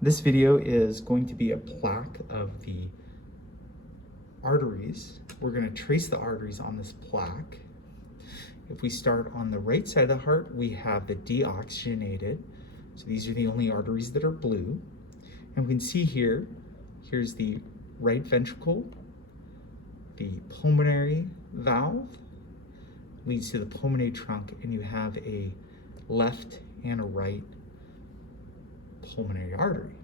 This video is going to be a plaque of the arteries. We're going to trace the arteries on this plaque. If we start on the right side of the heart, we have the deoxygenated. So these are the only arteries that are blue. And we can see here's the right ventricle, the pulmonary valve leads to the pulmonary trunk, and you have a left and a right pulmonary artery.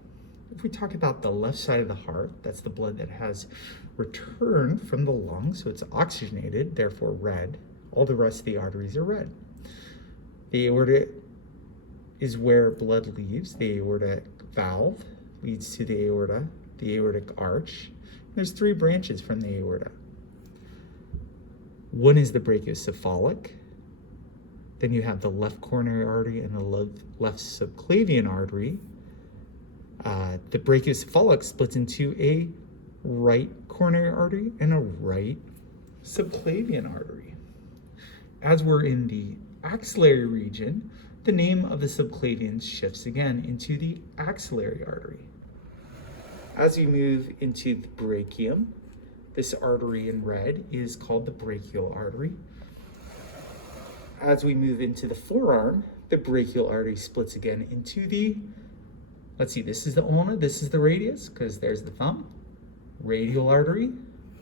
If we talk about the left side of the heart, that's the blood that has returned from the lungs, so it's oxygenated, therefore red. All the rest of the arteries are red. The aorta is where blood leaves. The aortic valve leads to the aorta, the aortic arch. There's three branches from the aorta. One is the brachiocephalic. Then you have the left coronary artery and the left subclavian artery. The brachiocephalic splits into a right coronary artery and a right subclavian artery. As we're in the axillary region, the name of the subclavian shifts again into the axillary artery. As we move into the brachium, this artery in red is called the brachial artery. As we move into the forearm, the brachial artery splits again into the, let's see, this is the ulna, this is the radius, because there's the thumb. Radial artery,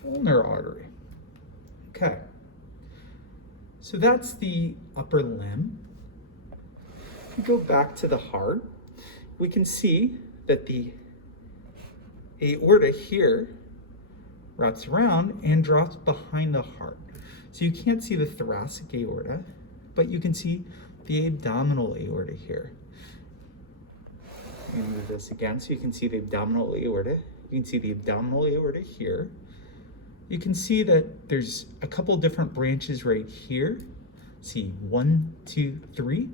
ulnar artery. Okay, so that's the upper limb. If we go back to the heart, we can see that the aorta here wraps around and drops behind the heart. So you can't see the thoracic aorta, but you can see the abdominal aorta here. Let me move this again so you can see the abdominal aorta. You can see the abdominal aorta here. You can see that there's a couple different branches right here. See, 1, 2, 3.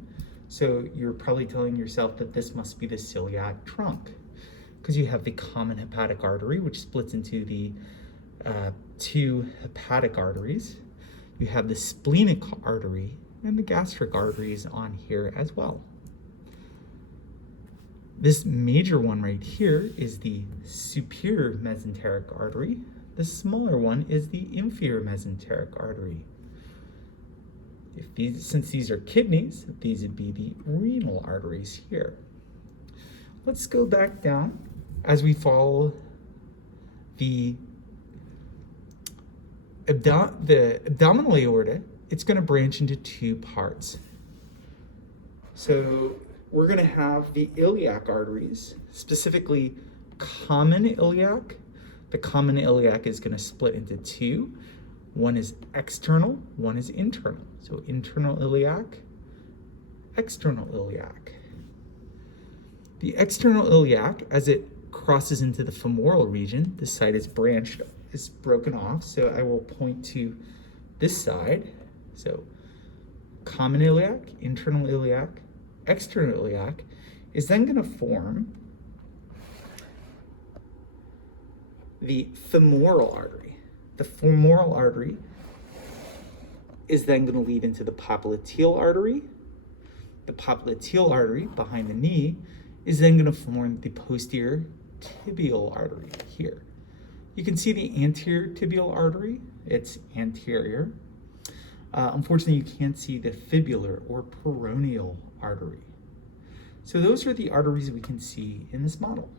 So you're probably telling yourself that this must be the celiac trunk, because you have the common hepatic artery, which splits into the two hepatic arteries. You have the splenic artery and the gastric arteries on here as well. This major one right here is the superior mesenteric artery. The smaller one is the inferior mesenteric artery. Since these are kidneys, these would be the renal arteries here. Let's go back down as we follow the abdominal aorta. It's going to branch into two parts. So we're going to have the iliac arteries, specifically common iliac. The common iliac is going to split into two. One is external, one is internal. So internal iliac, external iliac. The external iliac, as it crosses into the femoral region, this side is broken off. So I will point to this side. So common iliac, internal iliac, external iliac is then going to form the femoral artery. The femoral artery is then going to lead into the popliteal artery. The popliteal artery behind the knee is then going to form the posterior tibial artery here. You can see the anterior tibial artery. It's anterior. Unfortunately, you can't see the fibular or peroneal artery. So those are the arteries we can see in this model.